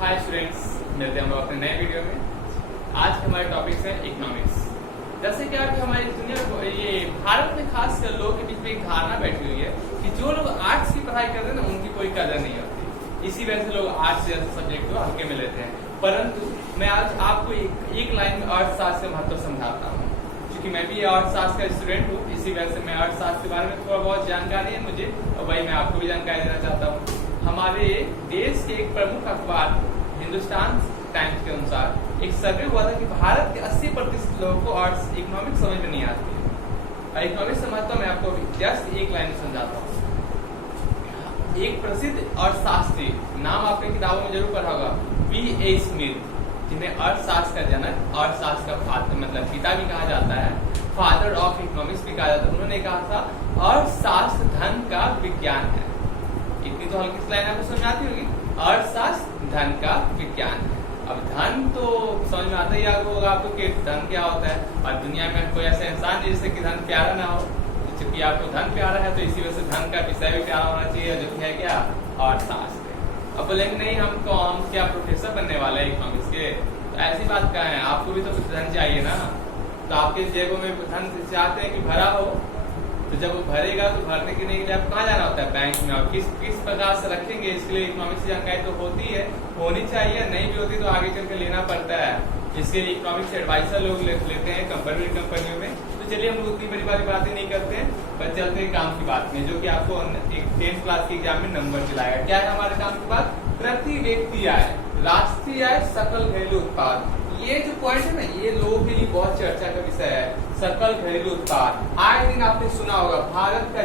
Hi students, मिलते हैं हम लोग अपने नए वीडियो में। आज के हमारे टॉपिक्स हैं इकोनॉमिक्स। जैसे कि अभी हमारी दुनिया ये भारत में खास कर लोगों के बीच में एक धारणा बैठी हुई है कि जो लोग आर्ट्स की पढ़ाई करते हैं ना उनकी कोई कदर नहीं होती। इसी वजह से लोग आर्ट्स जैसे सब्जेक्ट को हल्के में लेते हैं। परंतु मैं आज आपको एक लाइन में अर्थशास्त्र का महत्व समझाता हूँ। क्योंकि मैं भी अर्थशास्त्र का स्टूडेंट हूँ, इसी वजह से मैं अर्थशास्त्र के बारे में थोड़ा बहुत जानकारी है मुझे, और वही मैं आपको भी जानकारी देना चाहता हूँ। हमारे देश के एक प्रमुख अखबार हिंदुस्तान टाइम्स के अनुसार एक सर्वे हुआ था कि भारत के 80% लोगों को इकोनॉमिक्स समझ में नहीं आती है। इकोनॉमिक्स का महत्व मैं आपको जस्ट एक लाइन में समझाता हूँ। एक प्रसिद्ध अर्थशास्त्री, नाम आपने किताबों में जरूर पढ़ा होगा, B.A. स्मिथ, जिन्हें अर्थशास्त्र का जनक, अर्थशास्त्र का फादर मतलब पिता भी कहा जाता है, फादर ऑफ इकोनॉमिक्स भी कहा जाता है। उन्होंने कहा था अर्थशास्त्र धन का विज्ञान है। इतनी तो हल्की लाइन आपको समझ आती होगी। अर्थशास्त्र धन का विज्ञान है। अब धन तो समझ में आता ही होगा आपको कि धन क्या होता है, और दुनिया में कोई ऐसा इंसान जिससे कि धन प्यारा ना हो। जबकि आपको धन प्यारा है तो इसी वजह से धन का विषय भी प्यारा होना चाहिए, जो कि है क्या, अर्थशास्त्र। अब बोलेंगे नहीं हम क्या प्रोफेसर बनने वाले हैं इकोनॉमिक्स के, तो ऐसी बात क्या है, आपको भी तो कुछ धन चाहिए ना। तो आपके जेबों में धन चाहते हैं कि भरा हो, तो जब वो भरेगा तो भरने के लिए आपको कहाँ जाना होता है, बैंक में। और किस प्रकार से रखेंगे, इसके लिए इकोनॉमिक्स की जानकारी तो होती है, होनी चाहिए, नहीं भी होती तो आगे चल के लेना पड़ता है। इसके लिए इकोनॉमिक्स एडवाइजर लोग लेते हैं कंपनियों में। तो चलिए हम लोग उतनी बड़ी बातें नहीं करते हैं, पर चलते हैं काम की बात में, जो कि आपको 10th क्लास के एग्जाम में नंबर दिलाएगा। क्या है हमारे काम की बात, प्रति व्यक्ति आय, राष्ट्रीय आय, सकल घरेलू उत्पाद। ये जो पॉइंट है ना, ये लोगों के लिए बहुत चर्चा का विषय है। सकल घरेलू उत्पाद आए दिन आपने सुना होगा, भारत का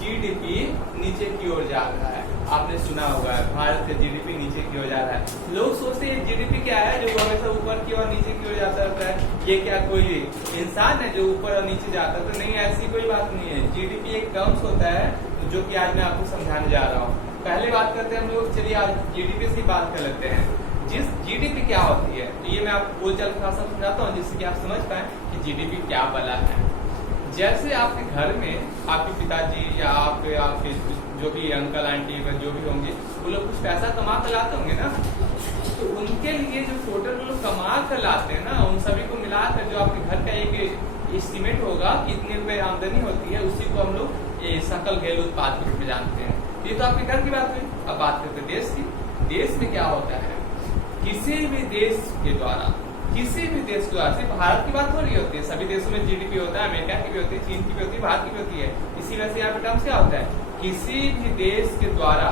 जीडीपी नीचे की ओर जा रहा है। आपने सुना होगा भारत का जीडीपी नीचे की ओर जा रहा है। लोग सोचते हैं जीडीपी क्या है जो हमेशा ऊपर की ओर नीचे की ओर जाता रहता है, ये क्या कोई इंसान है जो ऊपर और नीचे जाता है? तो नहीं, ऐसी कोई बात नहीं है। जीडीपी एक टर्म्स होता है जो कि आज मैं आपको समझाने जा रहा हूँ। पहले बात करते हैं हम लोग, चलिए आज जीडीपी से बात कर लेते हैं। जिस जीडीपी क्या होती है, तो ये मैं आपको बोलचाल के साथ समझाता हूँ जिससे कि आप समझ पाए कि जीडीपी क्या बला है। जैसे आपके घर में आपके पिताजी या आपके जो भी अंकल आंटी जो भी होंगे, वो लोग कुछ पैसा कमा कर लाते होंगे ना, तो उनके लिए जो टोटल वो लोग कमा कर लाते हैं ना, उन सभी को मिलाकर जो आपके घर का एक एस्टिमेट होगा कितने रुपए आमदनी होती है, उसी को हम लोग ये सकल घरेलू उत्पाद के रूप में जानते हैं। ये तो आपके घर की बात हुई। अब बात करते हैं देश की। देश में क्या होता है, किसी भी देश के द्वारा सिर्फ भारत की बात हो रही होती है, सभी देशों में जीडीपी होता है, अमेरिका की भी होती है, चीन की भी होती है, भारत की भी होती है। इसी वजह से यहाँ पे टर्म्स क्या होता है, किसी भी देश के द्वारा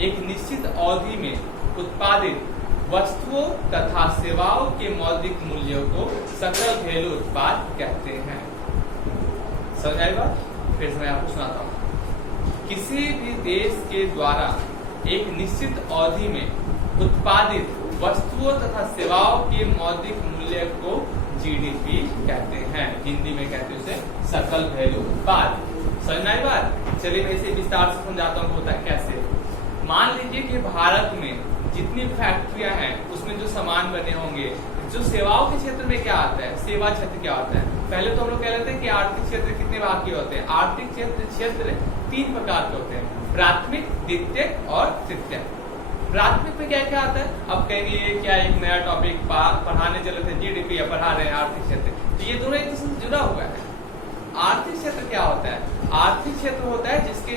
एक निश्चित अवधि में उत्पादित वस्तुओं तथा सेवाओं के मौद्रिक मूल्यों को सकल घरेलू उत्पाद कहते हैं। समझ आई बात? फिर से मैं आपको सुनाता हूँ। किसी भी देश के द्वारा एक निश्चित अवधि में उत्पादित वस्तुओं तथा सेवाओं के मौद्रिक मूल्य को जीडीपी कहते हैं। हिंदी में कहते हैं उसे सकल घरेलू उत्पाद। समझ में आई बात? चलिए मैं इसे विस्तार से समझाता हूँ होता है कैसे। मान लीजिए कि भारत में जितनी फैक्ट्रियां हैं उसमें जो सामान बने होंगे, जो सेवाओं के क्षेत्र में क्या आता है, सेवा क्षेत्र क्या होता है। पहले तो हम लोग कह लेते हैं कि आर्थिक क्षेत्र कितने भाग के होते हैं। आर्थिक क्षेत्र 3 प्रकार के होते हैं, प्राथमिक, द्वितीयक और तृतीयक। प्राथमिक में क्या क्या आता है, अब कहेंगे ये क्या एक नया टॉपिक पढ़ाने चले थे, जीडीपी या पढ़ा रहे हैं आर्थिक क्षेत्र, तो ये दोनों एक दूसरे से जुड़ा हुआ है। आर्थिक क्षेत्र क्या होता है, आर्थिक क्षेत्र होता है जिसके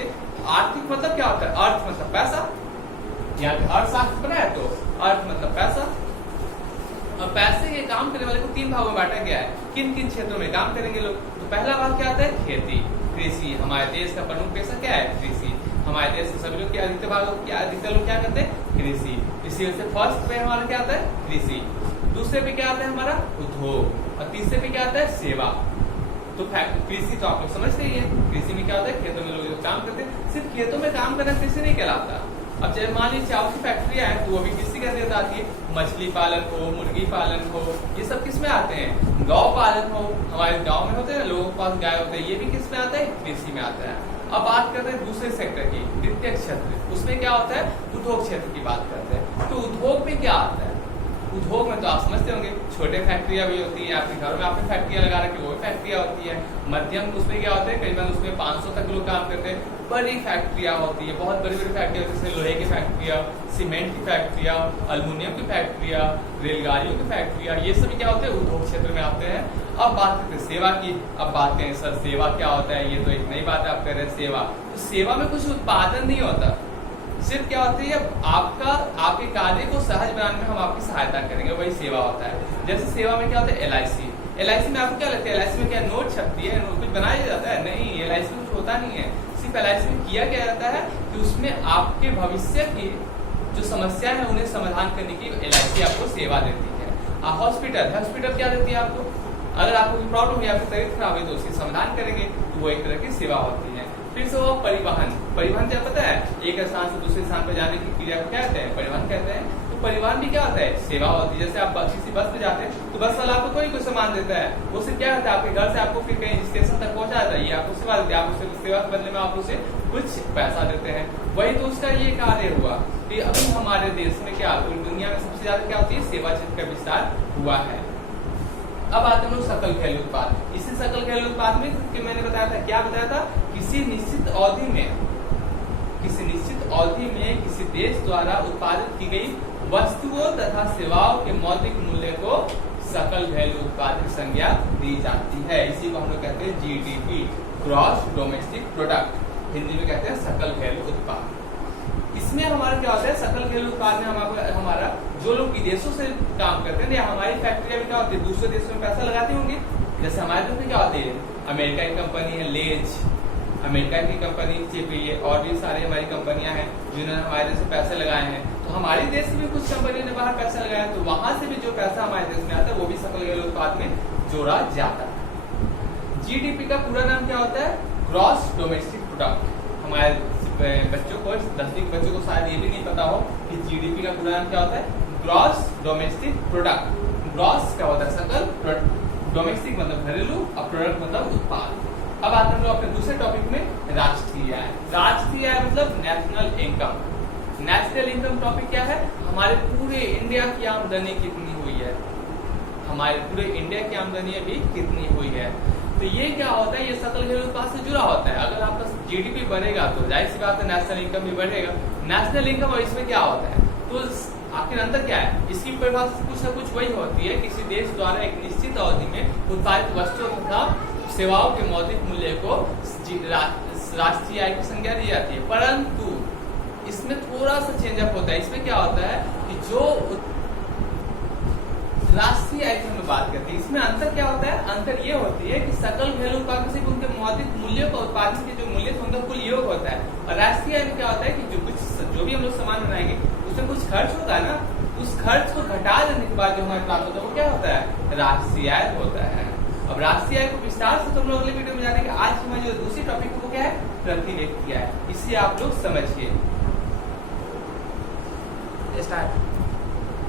आर्थिक मतलब क्या होता है, अर्थ मतलब पैसा, या अर्थशास्त्र बनाया तो अर्थ मतलब पैसा। अब पैसे के काम करने वाले को 3 भागों में बांटा गया है। किन किन क्षेत्रों में काम करेंगे लोग, तो पहला भाग क्या आता है, खेती, कृषि। हमारे देश का प्रमुख पेशा क्या है, कृषि। हमारे देश के सभी लोग अधिकतर लोग क्या करते हैं, कृषि। इसी वजह से फर्स्ट पे हमारा क्या आता है, कृषि। दूसरे पे क्या आता है हमारा, उद्योग। और तीसरे पे क्या आता है, सेवा। तो कृषि तो आप लोग समझते ही है। कृषि में क्या होता है, खेतों में लोग जो काम करते हैं, सिर्फ खेतों में काम करना कृषि नहीं कहलाता। अब चाहे मान लीजिए चावल की फैक्ट्रियां हैं तो वो भी कृषि के अंतर्गत आती है। मछली पालन हो, मुर्गी पालन हो, ये सब किस में आते हैं, गौ पालन हो, हमारे गाँव में होते हैं, लोगों के पास गाय होते हैं, ये भी किस में आता है, कृषि में आता है। अब बात करते हैं दूसरे सेक्टर की, द्वितीय क्षेत्र। उसमें क्या होता है, उद्योग क्षेत्र की बात करते हैं। तो उद्योग में क्या आता है, उद्योग में तो आप समझते होंगे छोटे फैक्ट्रियां भी होती है, आपके घरों में आपने फैक्ट्रियां लगा रखी, वो भी फैक्ट्रियां होती है। मध्यम उसमें क्या होते हैं, करीबन उसमें 500 तक लोग काम करते हैं। बड़ी फैक्ट्रियां होती है, बहुत बड़ी बड़ी फैक्ट्रियां होती है, जैसे लोहे की फैक्ट्रियां, सीमेंट की फैक्ट्रियां, अल्युमिनियम की फैक्ट्रियां, रेलगाड़ियों की फैक्ट्रियां, ये सभी क्या होते हैं, उद्योग क्षेत्र में आते हैं। अब बात करते हैं सेवा की। अब बात करें सर सेवा क्या होता है, ये तो एक नई बात आप कह रहे हैं सेवा। तो सेवा में कुछ उत्पादन नहीं होता, सिर्फ क्या होती है आपके कार्य को सहज बनाने में हम आपकी सहायता करेंगे, वही सेवा होता है। जैसे सेवा में क्या होता है, LIC में आपको क्या लगता है, LIC में क्या नोट छपती है, कुछ बनाया जाता है? नहीं, LIC में कुछ होता नहीं है। सिर्फ LIC में किया क्या जाता है कि उसमें आपके भविष्य की जो समस्या है उन्हें समाधान करने की LIC आपको सेवा देती है। हॉस्पिटल क्या देती है आपको, अगर आपको कोई प्रॉब्लम है, आपकी तबीयत खराब है तो उसकी समाधान करेंगे, तो वो एक तरह की सेवा होती है। फिर से वो परिवहन क्या पता है, एक स्थान से दूसरे स्थान पर जाने की क्रिया को क्या कहते हैं, परिवहन कहते हैं। तो परिवहन भी क्या होता है, सेवा होती है। जैसे आप किसी बस में जाते हैं तो बस वाला आपको कोई सामान देता है, वो सिर्फ क्या होता है, आपके घर से आपको फिर कहीं स्टेशन तक पहुंचा देता है, ये आपको सेवा देती है, आप उससे सेवा के बदले में आप उसे कुछ पैसा देते हैं। वही तो उसका ये कार्य हुआ कि अभी हमारे देश में क्या, पूरी दुनिया में सबसे ज्यादा क्या होती है, सेवा क्षेत्र का विस्तार हुआ है। अब आते हैं लोग सकल घरेलू उत्पाद। इसी सकल घरेलू उत्पाद में कि मैंने बताया था, क्या बताया था, किसी निश्चित अवधि में किसी देश द्वारा उत्पादित की गई वस्तुओं तथा सेवाओं के मौद्रिक मूल्य को सकल घरेलू उत्पाद की संज्ञा दी जाती है। इसी को हम लोग कहते हैं GDP, gross domestic product, Hindi में कहते हैं सकल घरेलू उत्पाद। इसमें हमारा क्या होता है, सकल घरेलू उत्पाद में हमारा जो लोग विदेशों से काम करते हैं, हमारी फैक्ट्रियां भी क्या होती है, दूसरे देशों में पैसा लगाती होंगी। जैसे हमारे देश में क्या होती है, अमेरिका की कंपनी है लेज, अमेरिका की कंपनी चाहिए, और भी सारी हमारी कंपनियां हैं जिन्होंने हमारे देश में पैसे लगाए हैं। तो हमारे देश में भी कुछ कंपनियों ने बाहर पैसा लगाया, तो वहां से भी जो पैसा हमारे देश में आता है वो भी सकल घरेलू उत्पाद में जोड़ा जाता है। GDP का पूरा नाम क्या होता है, ग्रॉस डोमेस्टिक प्रोडक्ट। हमारे बच्चों को, 10वीं के बच्चों को शायद ये भी नहीं पता हो कि GDP का पूरा नाम क्या होता है, ग्रॉस डोमेस्टिक प्रोडक्ट। ग्रॉस क्या होता है, सकल, डोमेस्टिक मतलब घरेलू, और प्रोडक्ट मतलब उत्पाद। अब आते हैं अपने दूसरे टॉपिक में, राष्ट्रीय आय। राष्ट्रीय आय मतलब national income. National income topic क्या है, हमारे पूरे इंडिया की आमदनी कितनी हुई है, हमारे पूरे इंडिया की आमदनी अभी कितनी हुई है। तो ये क्या होता है, ये सकल घरेलू उत्पाद से जुड़ा होता है। अगर आपका GDP बढ़ेगा तो जाहिर सी बात है नेशनल इनकम भी बढ़ेगा। नेशनल इनकम और इसमें क्या होता है, तो आखिर अंतर क्या है, इसकी परिभाषा कुछ न कुछ वही होती है, किसी देश द्वारा एक निश्चित अवधि में उत्पादित वस्तुओं तथा सेवाओं के मौद्रिक मूल्य को राष्ट्रीय आय की संज्ञा दी जाती है। परंतु इसमें थोड़ा सा चेंजअप होता है। इसमें क्या होता है कि जो राष्ट्रीय आय की हम बात करते हैं, इसमें अंतर क्या होता है, अंतर ये होती है कि सकल घरेलू उत्पाद में सिर्फ उनके मौद्रिक मूल्यों का, उत्पादन के जो मूल्य उनका कुल योग होता है। और राष्ट्रीय आय में क्या होता है कि जो भी हम लोग सामान बनाएंगे उसमें कुछ खर्च होता है ना, उस खर्च को घटा देने के बाद जो हमारे प्राप्त होता है वो क्या होता है, राष्ट्रीय आय होता है। अब राष्ट्रीय आय को विस्तार से तुम लोग अगले वीडियो में जानेंगे। आज की हमारी जो दूसरी टॉपिक है वो क्या है, प्रति व्यक्ति आय। इसे आप लोग समझिए।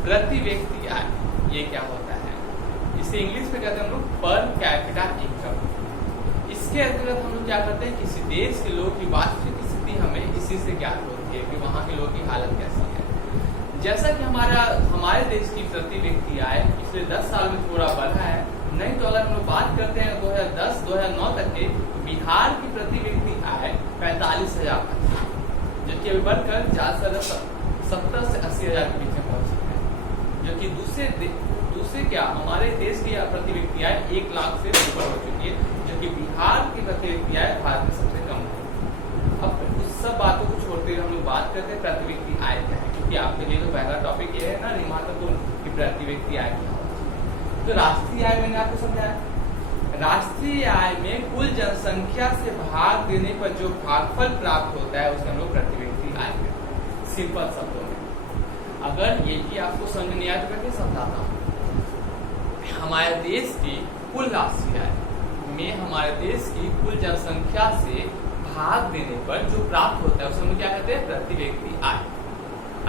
प्रति व्यक्ति आय ये क्या होता है, इसे इंग्लिश में कहते हैं हम लोग पर कैपिटा इनकम। इसके अंतर्गत हम लोग क्या करते हैं, किसी देश के लोगों की वास्तविक स्थिति हमें इसी से ज्ञात होती है कि वहाँ के लोगों की हालत कैसी है। जैसा कि हमारे देश की प्रति व्यक्ति आय पिछले 10 साल में थोड़ा बढ़ा है, नहीं तो अगर हम लोग बात करते हैं 2010-2009 तक के, बिहार की प्रति व्यक्ति आय 45,000 तक थी, जो कि अभी बढ़कर 70 से 80,000 के बीच में पहुंची है। जो कि दूसरे क्या हमारे देश की प्रति व्यक्ति आय 1 लाख से ऊपर हो चुकी है, जो कि बिहार की प्रति व्यक्ति आय भारत में सबसे कम है। अब उस सब बातों को छोड़ते हुए हम लोग बात करते हैं प्रति व्यक्ति आय क्या है, क्योंकि आपके लिए तो पहला टॉपिक ये है ना महत्वपूर्ण कि प्रति व्यक्ति आय क्या है। तो राष्ट्रीय आय मैंने आपको समझाया, राष्ट्रीय आय में कुल जनसंख्या से भाग देने पर जो भागफल प्राप्त होता है उसका हम लोग प्रति व्यक्ति आय कहते हैं। सिंपल शब्दों में अगर ये भी आपको समझ नहीं आया तो मैं समझाता हूँ। हमारे देश की कुल राष्ट्रीय आय में हमारे देश की कुल जनसंख्या से भाग देने पर जो प्राप्त होता है उसे हम क्या कहते हैं, प्रति व्यक्ति आय।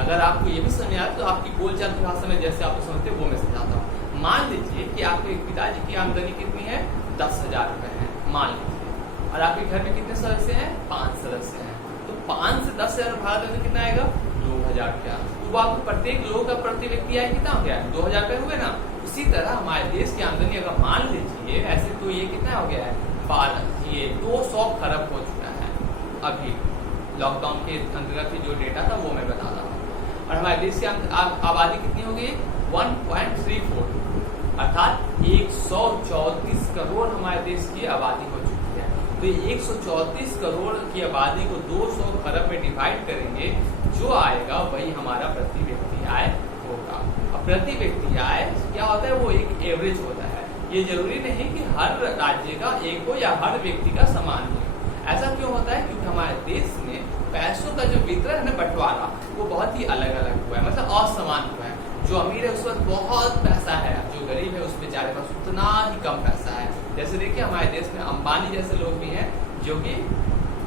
अगर आपको ये भी समझ आया तो आपकी बोलचाल की भाषा में जैसे आप समझते हैं वो मैं समझाता हूँ। मान लीजिए कि आपके पिताजी की आमदनी कितनी है, 10,000 रुपए है मान लीजिए, और आपके घर में कितने सदस्य हैं, 5 सदस्य हैं। तो 5 से 10,000 भाग देने कितना आएगा, 2,000 रुपया। तो वो आपको प्रत्येक लोगों का प्रति व्यक्ति आय कितना हो गया है? 2000 रुपए हुए ना। इसी तरह हमारे देश की आमदनी अगर मान लीजिए ऐसे, तो ये कितना हो गया है? 200 खरब हो चुका है। अभी लॉकडाउन के अंतर्गत जो डेटा था वो मैं बता रहा हूँ। और हमारे देश की आबादी कितनी हो गई? 1.34, अर्थात 134 करोड़ हमारे देश की आबादी हो चुकी है। तो 134 करोड़ की आबादी को 200 खरब में डिवाइड करेंगे, जो आएगा वही हमारा प्रति व्यक्ति आय होगा। अब प्रति व्यक्ति आय क्या होता है? वो एक एवरेज होता है। ये जरूरी नहीं कि हर राज्य का एक हो या हर व्यक्ति का समान हो। ऐसा क्यों होता है? क्योंकि हमारे देश में पैसों का जो वितरण है ना, बंटवारा, वो बहुत ही अलग अलग हुआ है, मतलब असमान हुआ है। जो अमीर है उस वक्त बहुत पैसा है, जो गरीब है उस बेचारे पास उतना ही कम पैसा है। जैसे देखिए हमारे देश में अंबानी जैसे लोग भी हैं, जो कि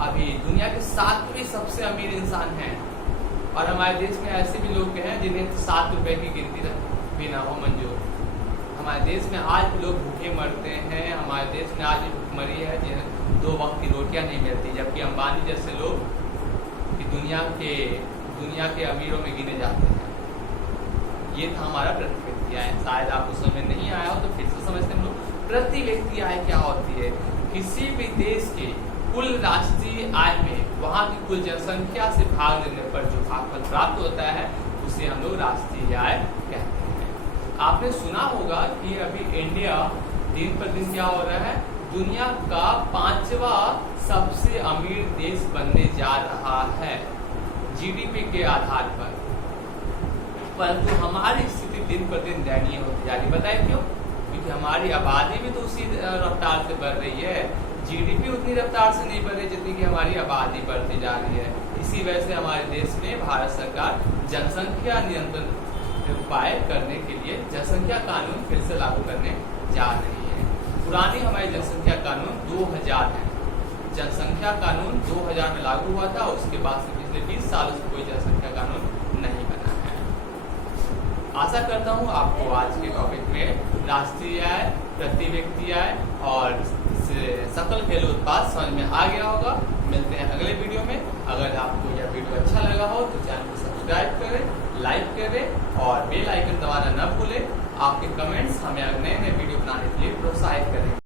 अभी दुनिया के 7वें सबसे अमीर इंसान हैं। और हमारे देश में ऐसे भी लोग हैं जिन्हें 7 रुपए की गिनती भी ना हो मंजूर। हमारे देश में आज भी लोग भूखे मरते हैं। हमारे देश में आज भी भूखमरी है, जिन्हें 2 वक्त की रोटियां नहीं मिलती, जबकि अंबानी जैसे लोग दुनिया के अमीरों में गिने जाते हैं। ये था हमारा प्रति व्यक्ति आय। शायद आपको समझ नहीं आया हो तो फिर से समझते हम लोग। प्रति व्यक्ति आय क्या होती है? किसी भी देश के कुल राष्ट्रीय आय में वहाँ की कुल जनसंख्या से भाग देने पर जो भागफल प्राप्त होता है उसे हम लोग राष्ट्रीय आय कहते हैं। आपने सुना होगा कि अभी इंडिया दिन पर दिन क्या हो रहा है? दुनिया का 5वां सबसे अमीर देश बनने जा रहा है जीडीपी के आधार पर। परंतु हमारी स्थिति दिन पर दिन दयनीय होती जा रही है। बताए क्यों? क्योंकि हमारी आबादी भी तो उसी रफ्तार से बढ़ रही है, जीडीपी उतनी रफ्तार से नहीं बढ़ रही जितनी कि हमारी आबादी बढ़ती जा रही है। इसी वजह से हमारे देश में भारत सरकार जनसंख्या नियंत्रण उपाय करने के लिए जनसंख्या कानून फिर से लागू करने जा रही है। पुरानी हमारी जनसंख्या कानून 2000 है। जनसंख्या कानून 2000 में लागू हुआ था, उसके बाद से पिछले 20 सालों से कोई जनसंख्या कानून नहीं बना है। आशा करता हूँ आपको आज के टॉपिक में राष्ट्रीय आय, प्रति व्यक्ति आय और सकल घरेलू उत्पाद समझ में आ गया होगा। मिलते हैं अगले वीडियो में। अगर आपको यह वीडियो अच्छा लगा हो तो चैनल को सब्सक्राइब करें, लाइक करें और बेल आइकन दबाना न भूलें। आपके कमेंट्स हमें नए नए वीडियो बनाने के लिए प्रोत्साहित करें।